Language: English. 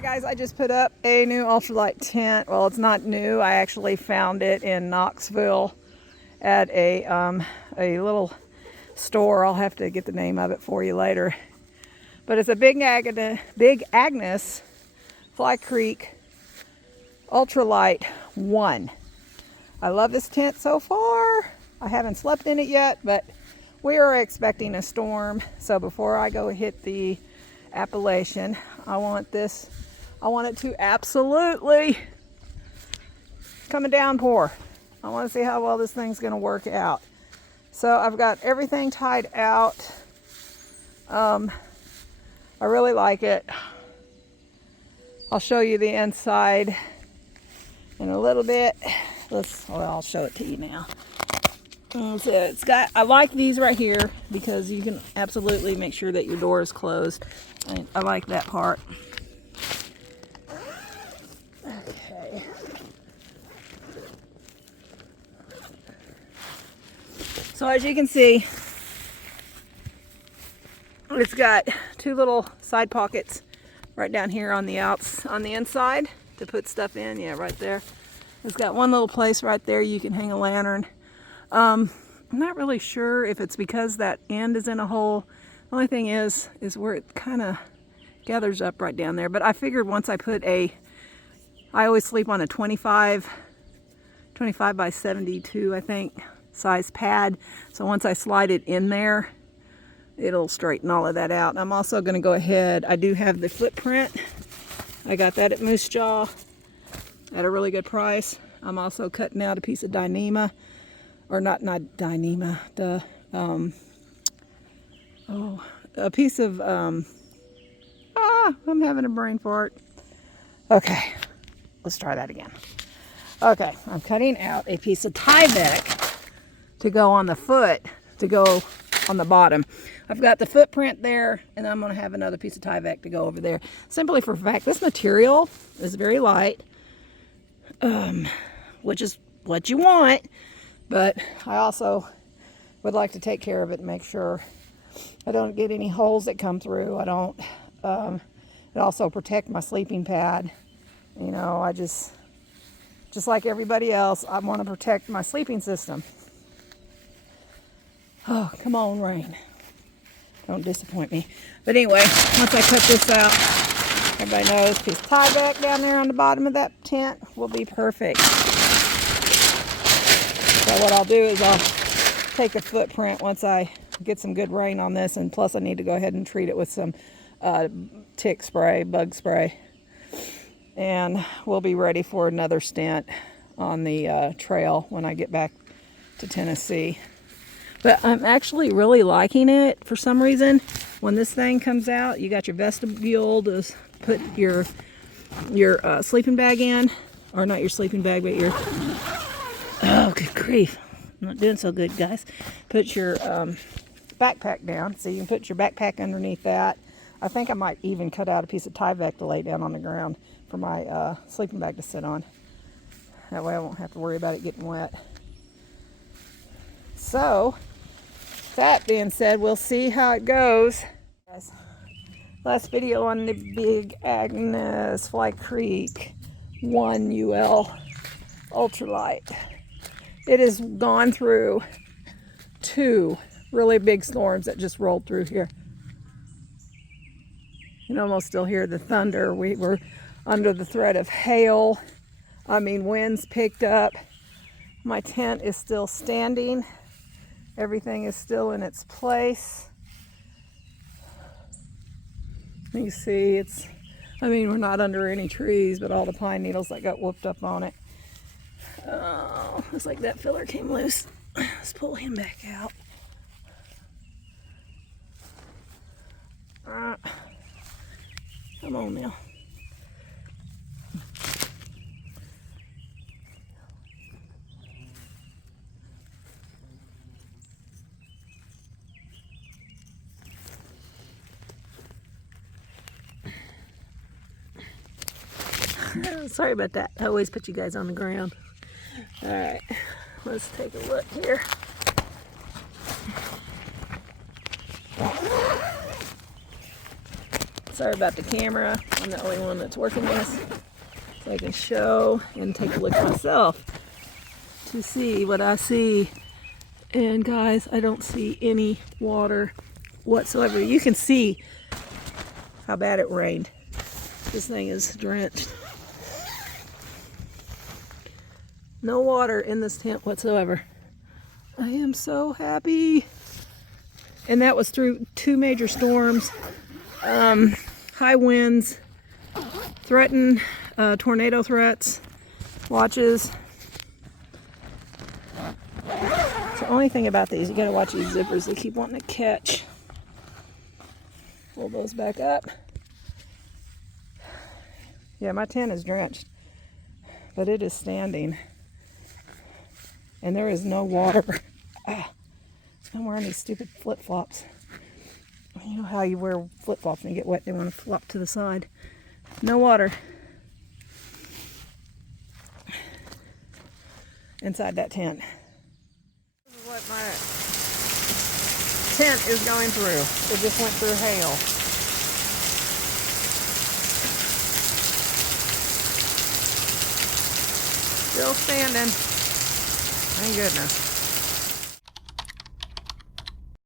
Alright guys, I just put up a new ultralight tent. Well, it's not new. I actually found it in Knoxville at a little store. I'll have to get the name of it for you later. But it's a big Agnes flycreek ultralight 1. I love this tent so far. I haven't slept in it yet, but we are expecting a storm. So before I go hit the Appalachian, I want it to absolutely come a downpour. I want to see how well this thing's going to work out. So I've got everything tied out. I really like it. I'll show you the inside in a little bit. I'll show it to you now. So I like these right here because you can absolutely make sure that your door is closed. I like that part. Okay. So as you can see, it's got two little side pockets right down here on the inside to put stuff in. Yeah, right there. It's got one little place right there you can hang a lantern. I'm not really sure if it's because that end is in a hole. The only thing is where it kind of gathers up right down there. But I figured once I put I always sleep on a 25 by 72, I think, size pad. So once I slide it in there, it'll straighten all of that out. I'm also going to go ahead. I do have the footprint. I got that at Moose Jaw at a really good price. I'm also cutting out a piece of Dyneema. Or not Dyneema, a piece of, I'm having a brain fart. Okay, let's try that again. Okay, I'm cutting out a piece of Tyvek to go on the foot, to go on the bottom. I've got the footprint there, and I'm going to have another piece of Tyvek to go over there. Simply for the fact, this material is very light, which is what you want. But I also would like to take care of it and make sure I don't get any holes that come through. I don't, it also protect my sleeping pad. You know, I just like everybody else, I want to protect my sleeping system. Oh, come on, rain. Don't disappoint me. But anyway, once I cut this out, everybody knows piece of Tyvek down there on the bottom of that tent will be perfect. So what I'll do is I'll take the footprint once I get some good rain on this, and plus I need to go ahead and treat it with some tick spray, bug spray, and we'll be ready for another stint on the trail when I get back to Tennessee. But I'm actually really liking it for some reason. When this thing comes out, you got your vestibule to put your sleeping bag in, or not your sleeping bag, but your oh, good grief. I'm not doing so good, guys. Put your backpack down, so you can put your backpack underneath that. I think I might even cut out a piece of Tyvek to lay down on the ground for my sleeping bag to sit on. That way I won't have to worry about it getting wet. So, that being said, we'll see how it goes. Guys, last video on the big Agnes flycreek 1 UL ultralight. It has gone through 2 really big storms that just rolled through here. You can almost still hear the thunder. We were under the threat of hail. Winds picked up. My tent is still standing. Everything is still in its place. You see, we're not under any trees, but all the pine needles that got whooped up on it. Oh, looks like that filler came loose. Let's pull him back out. Come on now. Sorry about that. I always put you guys on the ground. Alright, let's take a look here. Sorry about the camera. I'm the only one that's working this. So I can show and take a look myself to see what I see. And guys, I don't see any water whatsoever. You can see how bad it rained. This thing is drenched. No water in this tent whatsoever. I am so happy. And that was through 2 major storms. High winds, threatened tornado threats, watches. The only thing about these, you gotta watch these zippers. They keep wanting to catch. Pull those back up. Yeah, my tent is drenched, but it is standing. And there is no water. I'm wearing these stupid flip-flops. You know how you wear flip-flops and you get wet, they want to flop to the side. No water inside that tent. This is what my tent is going through. It just went through hail. Still standing. Thank goodness.